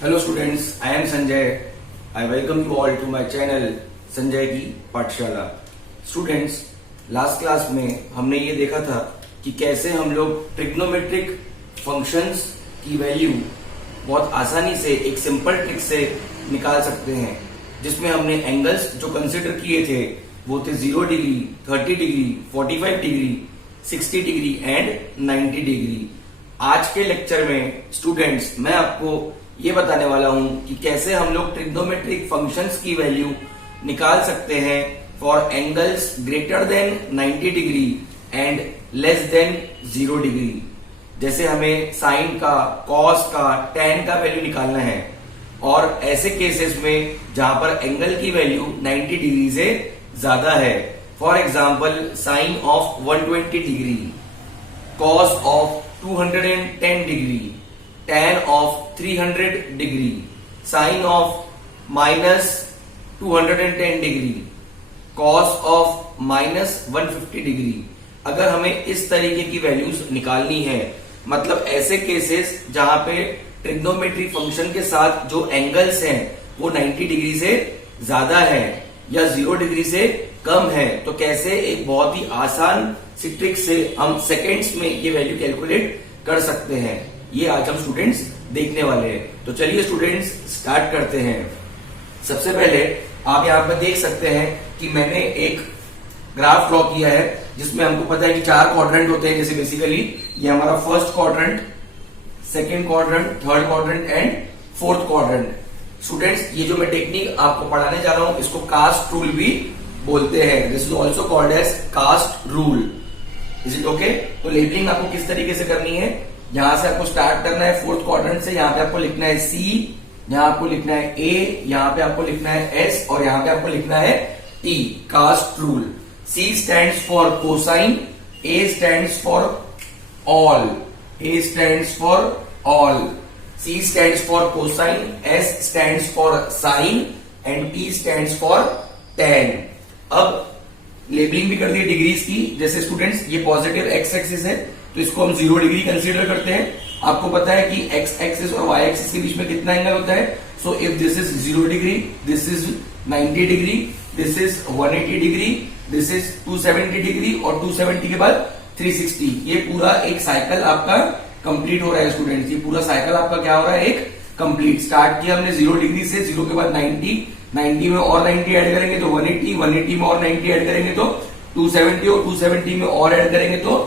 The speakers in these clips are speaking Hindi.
Hello students, I am Sanjay. I welcome you all to my channel Sanjay की पाठशाला। स्टूडेंट्स, लास्ट क्लास में हमने ये देखा था कि कैसे हम लोग ट्रिग्नोमेट्रिक फंक्शंस की वैल्यू बहुत आसानी से एक सिंपल ट्रिक से निकाल सकते हैं, जिसमें हमने एंगल्स जो कंसिडर किए थे वो थे 0 degree, 30 degree, 45 degree, 60 degree and 90 degree. आज के लेक्चर में स्टूडेंट्स मैं आपको ये बताने वाला हूं कि कैसे हम लोग ट्रिग्नोमेट्रिक फंक्शंस की वैल्यू निकाल सकते हैं for angles greater than 90 degree and less than 0 degree. जैसे हमें साइन का, कॉस का, टैन का वैल्यू निकालना है, और ऐसे केसेस में जहां पर एंगल की वैल्यू 90 डिग्री से ज्यादा है। For example sine of 120 degree, cos of 210 degree, tan of 300 degree, sine of minus 210 degree, cos of minus 150 degree. अगर हमें इस तरीके की वैल्यूज निकालनी है, मतलब ऐसे केसेस जहां पे ट्रिग्नोमेट्री फंक्शन के साथ जो एंगल्स हैं वो 90 डिग्री से ज्यादा है या 0 डिग्री से कम है, तो कैसे एक बहुत ही आसान सी ट्रिक से हम सेकेंड्स में ये वैल्यू कैलकुलेट कर सकते हैं, ये आज हम स्टूडेंट्स देखने वाले हैं। तो चलिए स्टूडेंट्स स्टार्ट करते हैं। सबसे पहले आप यहाँ पे देख सकते हैं कि मैंने एक ग्राफ ड्रॉ किया है, जिसमें हमको पता है कि 4 क्वाड्रेंट होते हैं। जैसे बेसिकली ये हमारा first quadrant, second quadrant, third quadrant and fourth quadrant. Students, ये जो मैं टेक्निक आपको पढ़ाने जा रहा हूं इसको कास्ट रूल भी बोलते हैं। This is also called as cast rule. Is it okay? तो लेबलिंग आपको किस तरीके से करनी है, यहां से आपको स्टार्ट करना है फोर्थ क्वाड्रेंट से। यहां पे आपको लिखना है सी, यहां आपको लिखना है ए, यहां पे आपको लिखना है एस और यहां पे आपको लिखना है T. Cast rule. C stands for cosine, A stands for all, A stands for all, C stands for cosine, S stands for sine and T stands for tan. अब लेबलिंग भी कर दी डिग्रीज की। जैसे स्टूडेंट्स ये पॉजिटिव एक्स एक्सिस है तो इसको हम 0 डिग्री कंसीडर करते हैं। आपको पता है कि एक्स एक्सिस और वाई एक्सिस के बीच में कितना एंगल होता है। So if this is 0 degree, this is 90 degree, this is 180 degree, this is 270 degree और 270 के बाद 360। ये पूरा एक साइकिल आपका कंप्लीट हो रहा है स्टूडेंट्स। ये पूरा साइकिल आपका क्या हो रहा है, एक कंप्लीट। स्टार्ट किया हमने 0 डिग्री से, 0 के बाद 90, 90 में और 90 ऐड करेंगे तो 180, 180 में और 90 ऐड करेंगे तो 270 और 270 में और ऐड करेंगे तो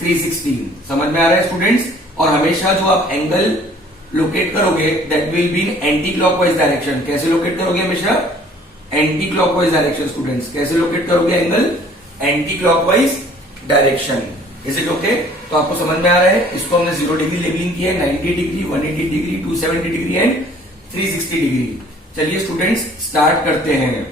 316। समझ में आ रहा है स्टूडेंट्स? और हमेशा जो आप एंगल लोकेट करोगे that will be in anti clockwise direction. कैसे लोकेट करोगे? हमेशा एंटी क्लॉकवाइज डायरेक्शन। स्टूडेंट्स कैसे लोकेट करोगे angle? Anti clockwise direction. Is it okay? तो आपको समझ में आ रहा है। इसको हमने 0 डिग्री लेबलिंग की है, 90 degree, 180 degree, 270 degree and 360 degree. चलिए स्टूडेंट्स स्टार्ट करते हैं।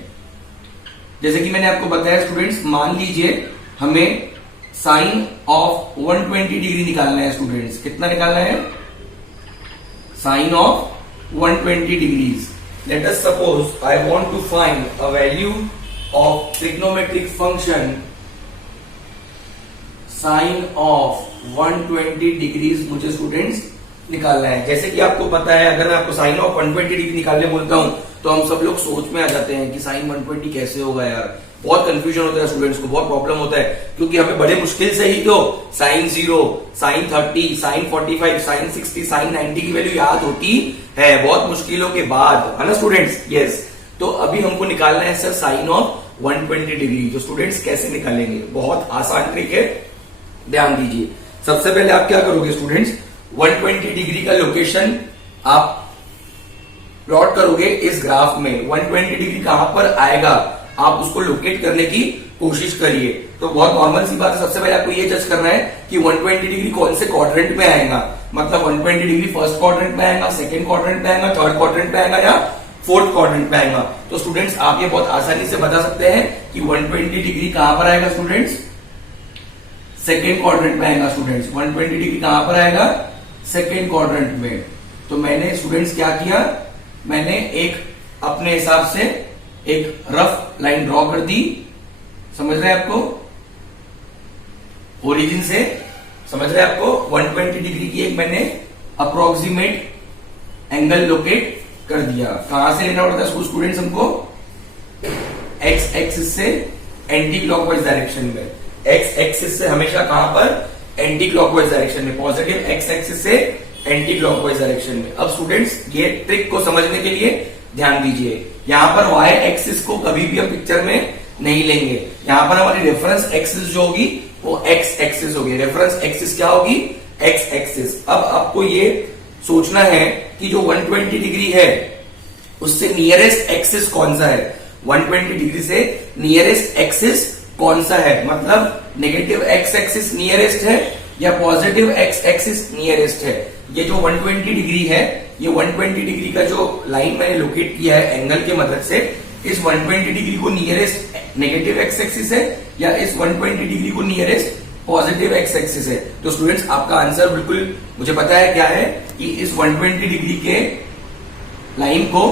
जैसे कि मैंने आपको बताया स्टूडेंट्स, मान लीजिए हमें साइन ऑफ 120 डिग्री निकालना है। स्टूडेंट्स कितना निकालना है? Sine of 120 degrees. Let us suppose I want to find a value of trigonometric function sine of 120 degrees मुझे स्टूडेंट्स निकालना है। जैसे कि आपको पता है, अगर मैं आपको साइन ऑफ 120 डिग्री निकालने बोलता हूं तो हम सब लोग सोच में आ जाते हैं कि साइन 120 कैसे होगा यार। बहुत कंफ्यूजन होता है स्टूडेंट्स को, बहुत प्रॉब्लम होता है, क्योंकि हमें बड़े मुश्किल से ही तो sine 0, sine 30, sine 45, sine 60, sine 90 की वैल्यू याद होती है बहुत मुश्किलों के बाद, है ना स्टूडेंट्स? यस। तो अभी हमको निकालना है सर साइन ऑफ 120 डिग्री। तो स्टूडेंट्स कैसे निकालेंगे? बहुत आसान ट्रिक है, ध्यान दीजिए। सबसे पहले आप क्या करोगे स्टूडेंट्स, 120 डिग्री का लोकेशन आप प्लॉट करोगे इस ग्राफ में। 120 डिग्री कहां पर आएगा आप उसको लोकेट करने की कोशिश करिए। तो बहुत नॉर्मल सी बात है, सबसे पहले आपको ये जज करना है कि 120 डिग्री कौन से क्वाड्रेंट में आएगा। मतलब 120 डिग्री फर्स्ट क्वाड्रेंट में आएगा, सेकंड क्वाड्रेंट में आएगा, थर्ड क्वाड्रेंट में आएगा या फोर्थ क्वाड्रेंट में आएगा। तो स्टूडेंट्स आप ये बहुत आसानी से बता सकते हैं कि 120 डिग्री कहां पर आएगा स्टूडेंट्स? सेकेंड क्वाड्रेंट में आएगा स्टूडेंट्स। 120 डिग्री कहां पर आएगा? सेकेंड क्वाड्रेंट में। तो मैंने स्टूडेंट्स क्या किया, मैंने एक अपने हिसाब से एक रफ लाइन ड्रॉ कर दी। समझ रहे हैं आपको? ओरिजिन से समझ रहे हैं आपको? 120 डिग्री की एक मैंने अप्रोक्सीमेट एंगल लोकेट कर दिया। कहां से लेना पड़ता है स्टूडेंट्स हमको? एक्स एक्सिस से एंटी क्लॉकवाइज डायरेक्शन में। एक्स एक्सिस से हमेशा कहां पर? एंटी क्लॉकवाइज डायरेक्शन में। पॉजिटिव एक्स एक्सिस से एंटी क्लॉकवाइज डायरेक्शन में। अब स्टूडेंट्स ये ट्रिक को समझने के लिए ध्यान दीजिए, यहां पर वाई एक्सिस को कभी भी हम पिक्चर में नहीं लेंगे। यहां पर हमारी रेफरेंस एक्सिस जो होगी वो एक्स एक्सिस होगी। रेफरेंस एक्सिस क्या होगी? X axis. अब आपको ये सोचना है कि जो 120 डिग्री है उससे नियरेस्ट एक्सिस कौन सा है? 120 डिग्री से नियरेस्ट एक्सिस कौन सा है? मतलब नेगेटिव एक्स एक्सिस नियरेस्ट है या पॉजिटिव एक्स एक्सिस नियरेस्ट है? ये जो 120 डिग्री है, ये 120 डिग्री का जो लाइन मैंने लोकेट किया है एंगल के मदद से, इस 120 डिग्री को नियरेस्ट नेगेटिव एक्स एक्सिस है या इस 120 डिग्री को नियरेस्ट पॉजिटिव एक्स एक्सिस है? तो स्टूडेंट्स आपका आंसर बिल्कुल मुझे पता है क्या है कि इस 120 डिग्री के लाइन को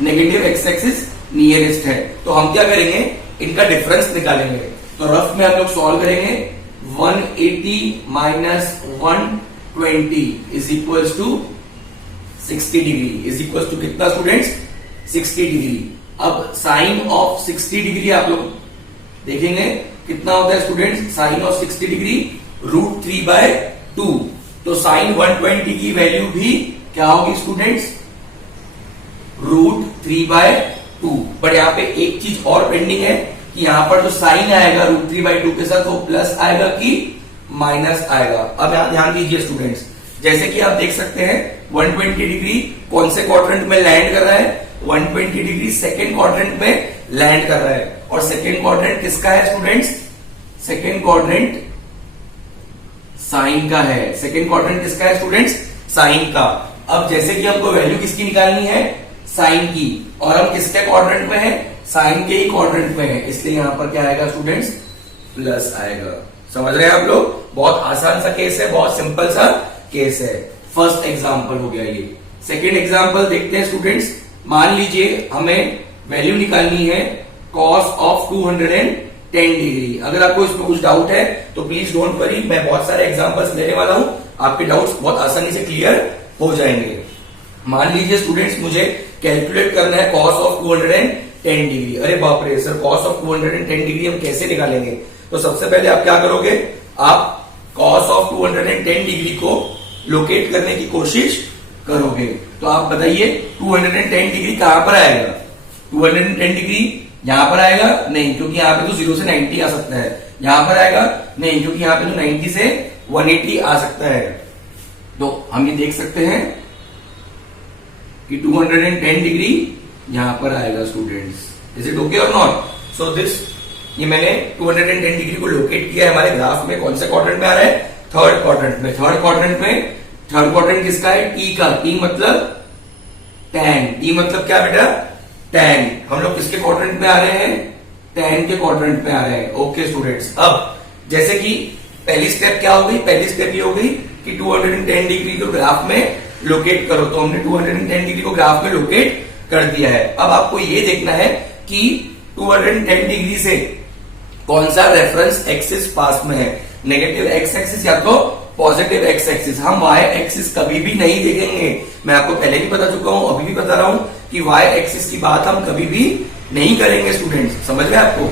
नेगेटिव एक्स एक्सिस नियरेस्ट है। तो हम क्या करेंगे? इनका डिफरेंस निकालेंगे। तो रफ में हम लोग सॉल्व करेंगे। 180 minus 120 is equals to 60 degree is equals to कितना स्टूडेंट्स? 60 डिग्री। अब साइन ऑफ 60 डिग्री आप लोग देखेंगे कितना होता है स्टूडेंट्स? Sine of 60 degree √3/2। तो साइन 120 की वैल्यू भी क्या होगी स्टूडेंट्स? √3/2। बट यहाँ पे एक चीज और पेंडिंग है कि यहाँ पर जो साइन आएगा √3/2 के साथ वो प्लस आएगा कि माइनस आएगा। अब यहाँ ध्यान दीजिए स्टूडेंट्स, जैसे कि आप देख सकते हैं 120 डिग्री कौन से क्वाड्रेंट में लैंड कर रहा है? 120 डिग्री सेकेंड क्वाड्रेंट में लैंड कर रहा है। और सेकेंड क्वाड्रेंट किसका है स्टूडेंट्स? सेकेंड क्वाड्रेंट साइन का है। सेकेंड क्वाड्रेंट किसका है स्टूडेंट्स? साइन का। अब जैसे कि हमको वैल्यू किसकी निकालनी है? साइन की। और हम किसके क्वाड्रेंट में है? साइन के ही क्वाड्रेंट में है, इसलिए यहां पर क्या आएगा स्टूडेंट्स? प्लस आएगा। समझ रहे हैं आप लोग? बहुत आसान सा केस है, बहुत सिंपल सा केस है। फर्स्ट एग्जाम्पल हो गया ये। सेकेंड एग्जाम्पल देखते हैं स्टूडेंट्स। मान लीजिए हमें वैल्यू निकालनी है कॉस ऑफ 210 डिग्री। अगर आपको इसमें कुछ डाउट है तो प्लीज डोंट वरी, मैं बहुत सारे एग्जांपल्स लेने वाला हूं, आपके डाउट्स बहुत आसानी से क्लियर हो जाएंगे। मान लीजिए स्टूडेंट्स मुझे कैलकुलेट करना है कॉस ऑफ 210 डिग्री। अरे बाप रे सर, कॉस ऑफ 210 डिग्री हम कैसे निकालेंगे? तो सबसे पहले आप क्या करोगे? आप कॉस ऑफ 210 डिग्री को लोकेट करने की कोशिश करोगे। तो आप बताइए 210 डिग्री कहां पर आएगा? 210 डिग्री यहां पर आएगा? नहीं, क्योंकि यहां पे तो 0 से 90 आ सकता है। यहां पर आएगा? नहीं, क्योंकि यहां पे तो 90 से 180 आ सकता है। तो हम ये देख सकते हैं कि 210 डिग्री यहां पर आएगा स्टूडेंट्स। इज इट ओके और नॉट? सो दिस, ये मैंने 210 डिग्री को लोकेट किया है हमारे ग्राफ में। कौन से क्वाड्रेंट में आ रहा है? थर्ड क्वाड्रेंट में। थर्ड क्वाड्रेंट में, थर्ड क्वाड्रेंट किसका है? टी का। टी मतलब टैन। टी मतलब क्या बेटा? टैन। हम लोग किसके क्वाड्रेंट में आ रहे हैं? टैन के क्वाड्रेंट में आ रहे हैं। ओके स्टूडेंट्स, अब जैसे कि पहली स्टेप क्या हो गई? पहली स्टेप ये हो गई कि 210 डिग्री को ग्राफ में लोकेट करो। तो हमने 210 डिग्री को ग्राफ में लोकेट कर दिया है। अब आपको ये देखना है कि 210 डिग्री से कौन सा रेफरेंस एक्सिस पास में है? नेगेटिव एक्स एक्सिस या तो पॉजिटिव एक्स एक्सिस। हम वाई एक्सिस कभी भी नहीं देखेंगे। मैं आपको पहले भी बता चुका हूं, अभी भी बता रहा हूं कि वाई एक्सिस की बात हम कभी भी नहीं करेंगे स्टूडेंट्स। समझ में आपको?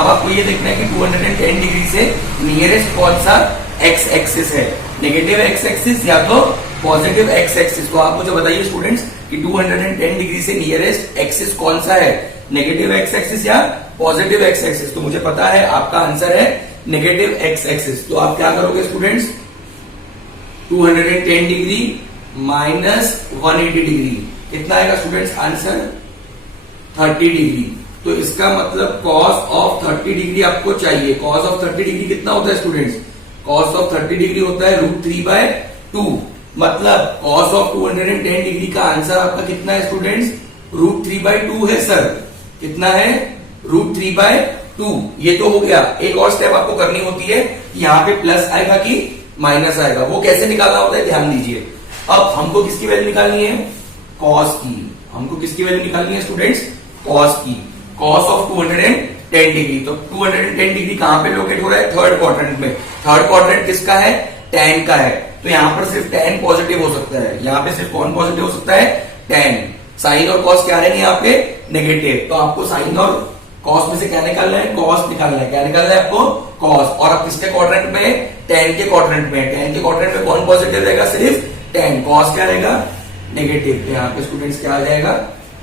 अब आपको ये देखना है कि 210 डिग्री से नियरेस्ट कौन सा एक्स एक्सिस है? नेगेटिव एक्स एक्सिस या तो पॉजिटिव एक्स एक्सिस। तो आप मुझे बताइए स्टूडेंट्स कि 210 डिग्री से नियरेस्ट एक्सिस कौन सा है? नेगेटिव एक्स एक्सिस या पॉजिटिव एक्स एक्सिस? तो मुझे पता है आपका आंसर है नेगेटिव एक्स एक्सिस। तो आप क्या करोगे स्टूडेंट्स? 210 डिग्री माइनस 180 डिग्री कितना आएगा स्टूडेंट्स? Answer 30 degree. तो इसका मतलब कॉस ऑफ 30 डिग्री आपको चाहिए। कॉस ऑफ 30 डिग्री कितना होता है स्टूडेंट्स? कॉस ऑफ 30 डिग्री होता है √3/2। मतलब कॉस ऑफ 210 डिग्री का आंसर आपका कितना है स्टूडेंट्स? √3/2 है सर। कितना है? √3/2। ये तो हो गया। एक और स्टेप आपको करनी होती है, यहाँ पे प्लस आएगा कि माइनस आएगा। वो कैसे निकालना होता है ध्यान दीजिए। अब हमको किसकी वैल्यू निकालनी है? कॉस की। हमको किसकी वैल्यू निकालनी है स्टूडेंट्स? कॉस की। Cos of 210 degree. तो 210 डिग्री कहां पे लोकेट हो रहा है? थर्ड क्वाड्रेंट में। थर्ड क्वाड्रेंट किसका है? टैन का है। तो यहाँ पर सिर्फ tan पॉजिटिव हो सकता है, यहाँ पे सिर्फ कौन पॉजिटिव हो सकता है, tan। साइन और कॉस क्या रहेंगे यहाँ पे, नेगेटिव। तो आपको साइन और कॉस में से क्या निकालना है, कॉस निकालना है। क्या निकालना है आपको, कॉस। और अब किसके क्वाड्रेंट में, tan के क्वाड्रेंट में। tan के क्वाड्रेंट में कौन पॉजिटिव रहेगा, सिर्फ tan। कॉस क्या रहेगा, नेगेटिव। तो यहाँ पे स्टूडेंट्स क्या आ जाएगा,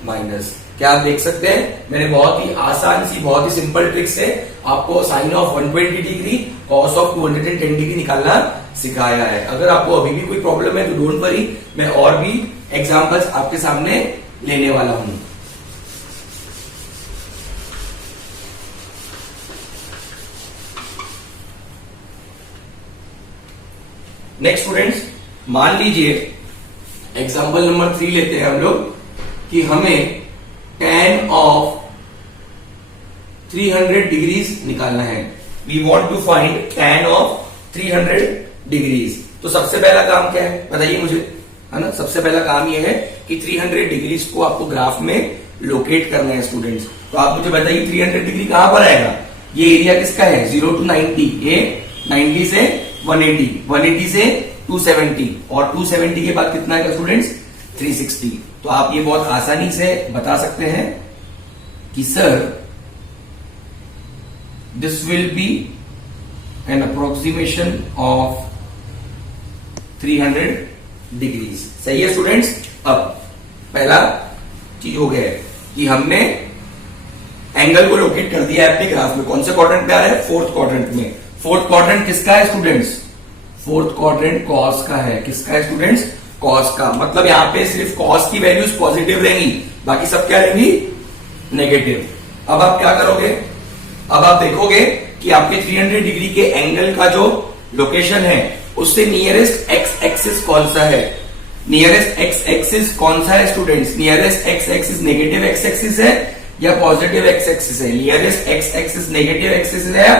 माइनस। क्या आप देख सकते हैं, मैंने बहुत ही आसान सी, बहुत ही सिंपल ट्रिक से आपको sine of 120 degree, cos of 210 degree निकालना सिखाया है। अगर आपको अभी भी कोई प्रॉब्लम है तो डोंट वरी, मैं और भी एग्जांपल्स आपके सामने लेने वाला हूं। नेक्स्ट स्टूडेंट्स, मान लीजिए एग्जांपल नंबर 3 लेते हैं हम लोग कि हमें tan ऑफ 300 डिग्रीज निकालना है। We want to find tan of 300 degrees. तो सबसे पहला काम क्या है बताइए मुझे, है ना। सबसे पहला काम यह है कि 300 डिग्रीज को आपको ग्राफ में लोकेट करना है स्टूडेंट्स। तो आप मुझे बताइए 300 डिग्री कहां पर आएगा, ये एरिया किसका है, 0 to 90, ये 90 से 180, 180 से 270 और 270 के बाद कितना आएगा स्टूडेंट्स, 360। तो आप ये बहुत आसानी से बता सकते हैं कि sir this will be an approximation of 300 degrees. सही है स्टूडेंट्स। अब पहला चीज हो गया है कि हमने एंगल को लोकेट कर दिया है अपने ग्राफ में। कौन से क्वाड्रेंट पे आ रहा है, फोर्थ क्वाड्रेंट में। फोर्थ क्वाड्रेंट किसका है स्टूडेंट्स, फोर्थ क्वाड्रेंट कॉस का है। किसका है स्टूडेंट्स, कॉस का। मतलब यहाँ पे सिर्फ कॉस की वैल्यूज पॉजिटिव रहेंगी, बाकी सब क्या रहेंगी, नेगेटिव। अब आप क्या करोगे, अब आप देखोगे कि आपके 300 डिग्री के एंगल का जो लोकेशन है उससे नियरेस्ट एक्स एक्सिस कौन सा है, नियरेस्ट एक्स एक्सिस कौन सा है students, nearest x axis negative x axis है या पॉजिटिव एक्स एक्सिस है, nearest x axis negative axis है या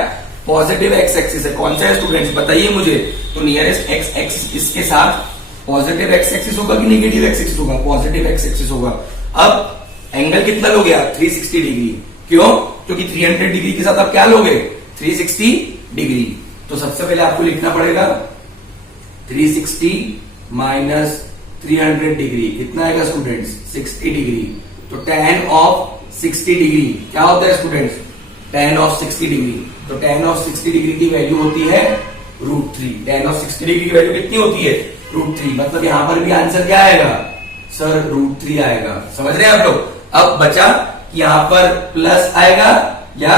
पॉजिटिव एक्स एक्सिस है, कौन सा है स्टूडेंट्स बताइए मुझे। तो नियरेस्ट एक्स एक्सिस इसके साथ पॉजिटिव एक्स एक्सिस होगा कि नेगेटिव एक्स एक्सिस होगा, पॉजिटिव एक्स एक्सिस होगा। अब एंगल कितना लोगे आप, 360 डिग्री। क्यों, क्योंकि 300 डिग्री के साथ आप क्या लोगे, 360 डिग्री। तो सबसे पहले आपको लिखना पड़ेगा 360 माइनस 300 डिग्री कितना आएगा स्टूडेंट्स, 60 डिग्री। तो tan ऑफ 60 डिग्री क्या होता है स्टूडेंट्स, tan ऑफ 60 डिग्री। तो tan ऑफ 60 डिग्री की वैल्यू होती है √3। tan ऑफ 60 डिग्री की वैल्यू कितनी होती है, √3। मतलब यहां पर भी आंसर क्या आएगा सर, √3 आएगा। समझ रहे हैं आप लोग। अब बचा कि यहां पर प्लस आएगा या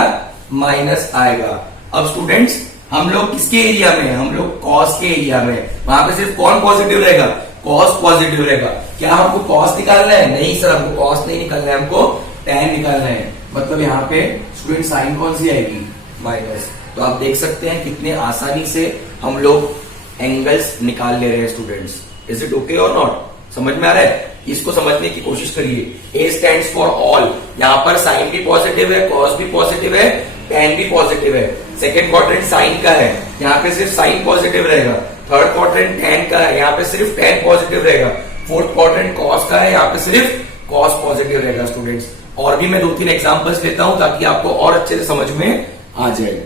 माइनस आएगा। अब स्टूडेंट्स हम लोग किसके एरिया में, हम लोग कॉस के एरिया में। वहां पे सिर्फ कौन पॉजिटिव रहेगा, कॉस पॉजिटिव रहेगा। क्या हमको कॉस निकालना है, नहीं सर हमको कॉस नहीं निकालना है, हमको tan निकालना है। मतलब यहाँ पे स्टूडेंट साइन कौन सी आएगी, माइनस। तो आप देख सकते हैं कितने आसानी से हम लोग एंगल्स निकाल ले रहे हैं स्टूडेंट्स। इज इट ओके और नॉट, समझ में आ रहा है। इसको समझने की कोशिश करिए। A स्टैंड्स फॉर ऑल, यहाँ पर साइन भी पॉजिटिव है, कॉस भी पॉजिटिव है, tan भी पॉजिटिव है। सेकेंड क्वाड्रेंट साइन का है, यहाँ पे सिर्फ साइन पॉजिटिव रहेगा। थर्ड क्वाड्रेंट tan का है, यहाँ पे सिर्फ tan पॉजिटिव रहेगा। फोर्थ क्वाड्रेंट कॉस का है, यहाँ पे सिर्फ कॉस पॉजिटिव रहेगा स्टूडेंट्स। और भी मैं 2-3 एग्जांपल्स लेता हूं ताकि आपको और अच्छे से समझ में आ जाए।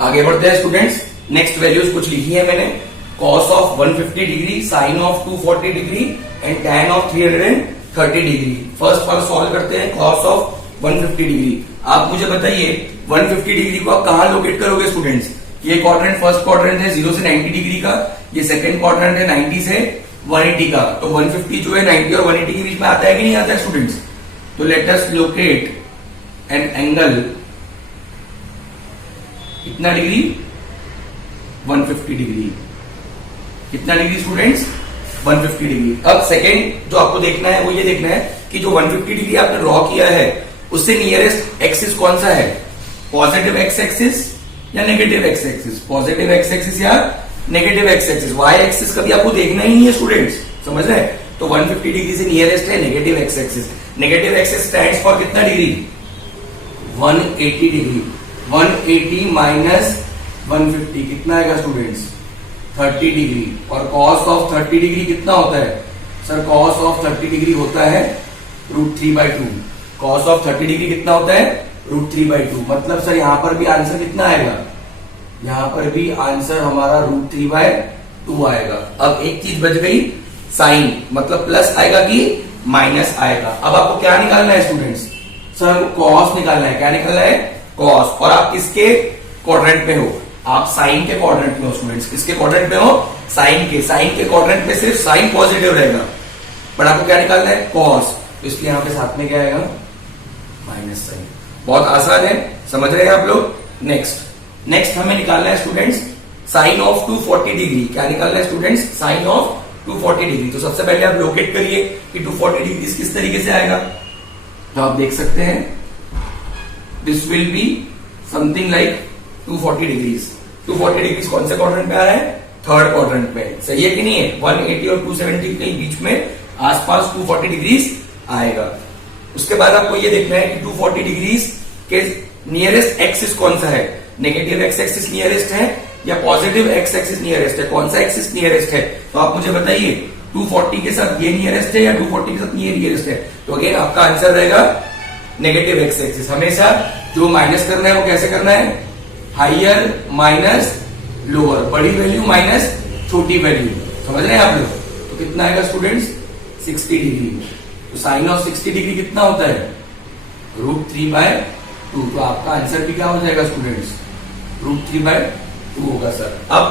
आगे बढ़ते हैं स्टूडेंट्स। नेक्स्ट वैल्यूज कुछ लिखी है मैंने, cos of 150 degree, sine of 240 degree and tan of 330 degree. First वाला सॉल्व करते हैं, कॉस ऑफ 150 डिग्री। आप मुझे बताइए 150 डिग्री को आप कहां लोकेट करोगे स्टूडेंट्स। ये क्वाड्रेंट फर्स्ट क्वाड्रेंट है 0 से 90 डिग्री का, ये सेकंड क्वाड्रेंट है 90 से 180 का। तो 150 जो है 90 और 180 के बीच में आता है कि नहीं आता है स्टूडेंट्स। तो let us locate an angle कितना डिग्री, 150 डिग्री। कितना डिग्री स्टूडेंट्स, 150 डिग्री। अब सेकंड जो आपको देखना है वो ये देखना है कि जो 150 डिग्री आपने ड्रॉ किया है उससे नियरेस्ट एक्सिस कौन सा है, पॉजिटिव एक्स एक्सिस या negative x axis, positive x axis या negative x axis. Y axis कभी आपको देखना ही नहीं है स्टूडेंट्स, समझ रहे हैं। तो 150 डिग्री से नियरेस्ट है negative x axis. Negative axis stands for कितना डिग्री, 180 डिग्री। 180 माइनस 150 कितना आएगा स्टूडेंट्स, 30 डिग्री। और कॉस ऑफ 30 डिग्री कितना होता है सर, कॉस ऑफ 30 डिग्री होता है √3/2। कॉस ऑफ 30 डिग्री कितना होता है, √3/2। मतलब सर यहाँ पर भी आंसर कितना आएगा, यहाँ पर भी आंसर हमारा √3/2 आएगा। अब एक चीज बच गई, साइन, मतलब प्लस आएगा कि माइनस आएगा। अब आपको क्या निकालना है स्टूडेंट्स, सर हमको कॉस निकालना है। क्या निकालना है, कॉस। और आप किसके क्वाड्रेंट में हो, आप साइन के क्वाड्रेंट में हो स्टूडेंट्स। किसके क्वाड्रेंट में हो, साइन के। साइन के क्वाड्रेंट में सिर्फ साइन पॉजिटिव रहेगा, बट आपको क्या निकालना है, कॉस। तो इसलिए यहां पे साथ में क्या आएगा, माइनस साइन। बहुत आसान है, समझ रहे हैं आप लोग। नेक्स्ट हमें निकालना है स्टूडेंट्स साइन ऑफ 240 डिग्री। क्या निकालना है स्टूडेंट्स, साइन ऑफ 240 डिग्री। तो सबसे पहले आप लोकेट करिए कि 240 डिग्री किस तरीके से आएगा। तो आप देख सकते हैं, this will be something like 240 degrees. 240 degrees कौन से क्वाड्रेंट में आ रहा है, थर्ड क्वाड्रेंट में। सही है कि नहीं है, 180 और 270 के बीच में आसपास 240 डिग्रीज आएगा। उसके बाद आपको ये देखना है कि 240 डिग्रीज के नियरेस्ट एक्सिस कौन सा है, नेगेटिव एक्स एक्सिस नियरेस्ट है या पॉजिटिव एक्स एक्सिस नियरेस्ट है, कौन सा एक्सिस नियरेस्ट है। तो आप मुझे बताइए 240 के साथ ये नियरेस्ट है या 240 के साथ ये नियरेस्ट है। तो अगेन आपका आंसर रहेगा नेगेटिव एक्स एक्सिस। हमेशा जो माइनस करना है वो कैसे करना है, हाइयर माइनस लोअर, बड़ी वैल्यू माइनस छोटी वैल्यू। समझ रहे हैं आप लोग। तो कितना आएगा स्टूडेंट्स, 60 डिग्री। तो साइन ऑफ 60 डिग्री कितना होता है, √3/2। तो आपका आंसर भी क्या हो जाएगा स्टूडेंट्स, √3/2 होगा सर। अब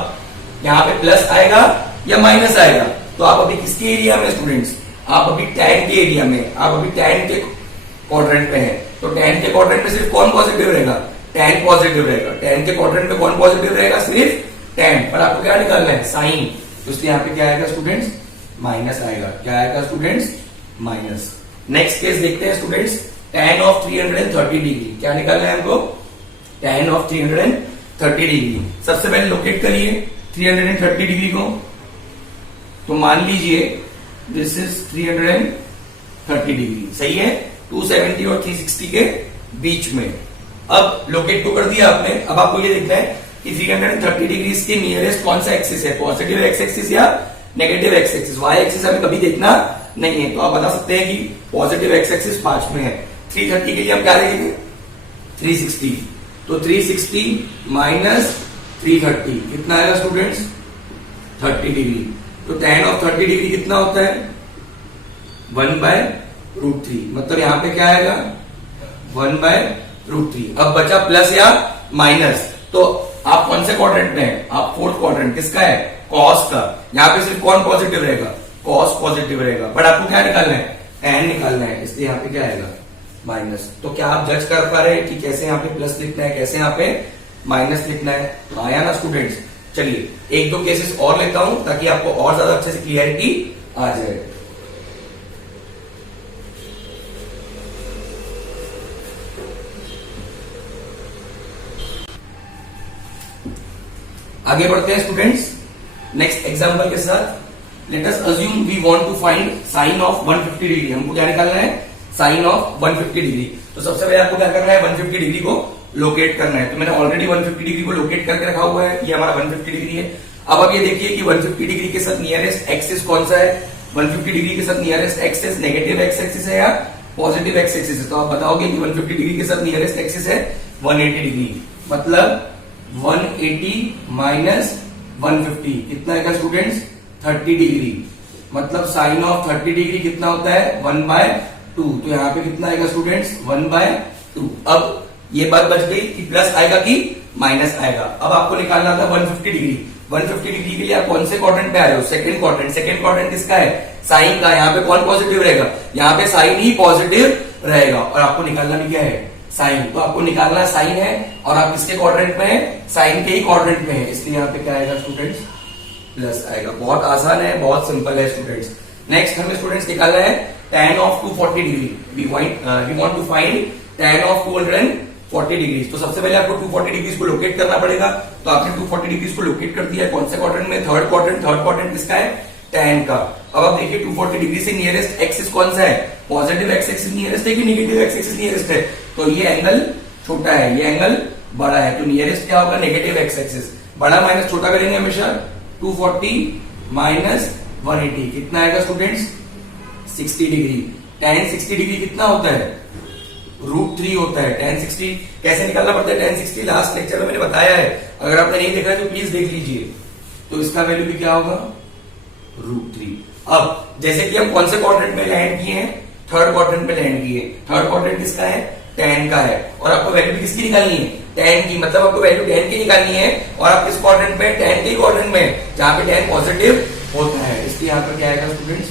यहाँ पे प्लस आएगा या माइनस आएगा। तो आप अभी किसके एरिया में स्टूडेंट्स, आप अभी टैन के एरिया में, आप अभी टैन के क्वाड्रेंट में है। तो टैन के क्वाड्रेंट में सिर्फ कौन पॉजिटिव रहेगा, टैन पॉजिटिव रहेगा। टैन के क्वाड्रेंट में कौन पॉजिटिव रहेगा, सिर्फ टैन। पर आपको क्या निकालना है, साइन। तो इसलिए यहाँ पे क्या आएगा स्टूडेंट्स, माइनस आएगा। क्या आएगा स्टूडेंट्स, माइनस। नेक्स्ट केस देखते हैं स्टूडेंट्स, tan ऑफ 330 डिग्री। क्या निकालना है हमको, tan ऑफ 330 डिग्री। सबसे पहले लोकेट करिए 330 डिग्री को। तो मान लीजिए दिस इज 330 डिग्री, सही है, 270 और 360 के बीच में। अब लोकेट तो कर दिया आपने। अब आपको ये देखना है कि 330 डिग्री के नियरेस्ट कौन सा एक्सिस है, पॉजिटिव एक्स एक्सिस या negative x axis. Y axis हमें कभी देखना नहीं है। तो आप बता सकते हैं कि पॉजिटिव एक्स एक्सिस 5 में है। 330 के लिए हम क्या लेंगे, 360। तो 360 माइनस 330 कितना आएगा स्टूडेंट्स, 30 डिग्री। तो tan ऑफ 30 डिग्री कितना होता है, 1/√3। मतलब यहां पे क्या आएगा, 1/√3। अब बचा प्लस या माइनस। तो आप कौन से क्वाड्रेंट में है, आप फोर्थ क्वाड्रेंट। किसका है, कॉस का। यहाँ पे सिर्फ कौन पॉजिटिव रहेगा, कॉस पॉजिटिव रहेगा। बट आपको क्या निकालना है, tan निकालना है। इसलिए यहाँ पे क्या आएगा, माइनस। तो क्या आप जज कर पा रहे हैं कि कैसे यहाँ पे प्लस लिखना है, कैसे यहाँ पे माइनस लिखना है। आया ना स्टूडेंट्स। चलिए एक दो केसेस और लेता हूं ताकि आपको और ज्यादा अच्छे से क्लियरिटी आ जाए। आगे बढ़ते हैं स्टूडेंट्स नेक्स्ट एग्जांपल के साथ। Let us assume we want to find sine of 150 degree. हमको क्या निकालना है, साइन ऑफ 150 डिग्री। तो सबसे पहले आपको क्या करना है, 150 डिग्री को लोकेट करना है। तो मैंने ऑलरेडी 150 डिग्री को लोकेट करके रखा हुआ है। ये हमारा 150 डिग्री है। अब आप ये देखिए कि 150 डिग्री के साथ नियरेस्ट एक्सिस कौन सा है। 150 डिग्री के साथ nearest axis negative x axis है या पॉजिटिव एक्स एक्सिस है। तो आप बताओगे कि 150 डिग्री के साथ नियरेस्ट एक्सिस है 180 डिग्री। मतलब 180 माइनस 150 कितना आएगा स्टूडेंट्स, 30 डिग्री। मतलब साइन ऑफ 30 डिग्री कितना होता है, 1/2। तो यहाँ पे कितना आएगा स्टूडेंट्स, 1/2। अब ये बात बच गई कि प्लस आएगा कि माइनस आएगा। अब आपको निकालना था 150 डिग्री। 150 डिग्री के लिए आप कौन से क्वाड्रेंट पे आ रहे हो, सेकंड क्वाड्रेंट। सेकंड क्वाड्रेंट किसका है, साइन का। यहाँ पे कौन पॉजिटिव रहेगा, यहाँ पे साइन ही पॉजिटिव रहेगा। और आपको निकालना भी क्या है, साइन। तो आपको निकालना साइन है और आप किसके क्वाड्रेंट में है, साइन के ही क्वाड्रेंट में है। इसलिए यहाँ पे क्या आएगा स्टूडेंट्स, प्लस आएगा। बहुत आसान है, बहुत सिंपल है स्टूडेंट्स। नेक्स्ट हमें स्टूडेंट्स निकालना है tan of 240 degree. We want to find tan of 240 degree. तो सबसे पहले आपको 240 डिग्री को लोकेट करना पड़ेगा। तो आपने 240 डिग्री को लोकेट कर दिया है। कौन से क्वाड्रेंट में, थर्ड क्वाड्रेंट। थर्ड क्वाड्रेंट किसका है, tan का। अब आप देखिए 240 डिग्री से नियरेस्ट एक्सिस कौन सा है, पॉजिटिव एक्स एक्सिस नियरेस्ट है कि नेगेटिव एक्स एक्सिस नियरेस्ट है। तो ये एंगल छोटा है, ये एंगल बड़ा है। तो नियरेस्ट क्या होगा, नेगेटिव एक्स एक्सिस। बड़ा माइनस छोटा करेंगे हमेशा। 240 माइनस 180 कितना आएगा स्टूडेंट्स, 60 डिग्री। tan 60 डिग्री कितना होता है, √3 होता है। tan 60 कैसे निकालना पड़ता है? tan 60 लास्ट लेक्चर में मैंने बताया है, अगर आपने नहीं देखा है तो प्लीज देख लीजिए। तो इसका वैल्यू भी क्या होगा? √3। अब जैसे कि हम कौन से क्वाड्रेंट में लैंड किए हैं? थर्ड क्वाड्रेंट में लैंड किए। थर्ड क्वाड्रेंट किसका है? tan का है। और आपको वैल्यू भी किसकी निकालनी है? tan की। मतलब आपको वैल्यू tan की निकालनी है, और आप किस क्वाड्रेंट में? tan के क्वाड्रेंट में, जहां पे tan पॉजिटिव होता है। इसलिए यहाँ पर क्या आएगा स्टूडेंट्स?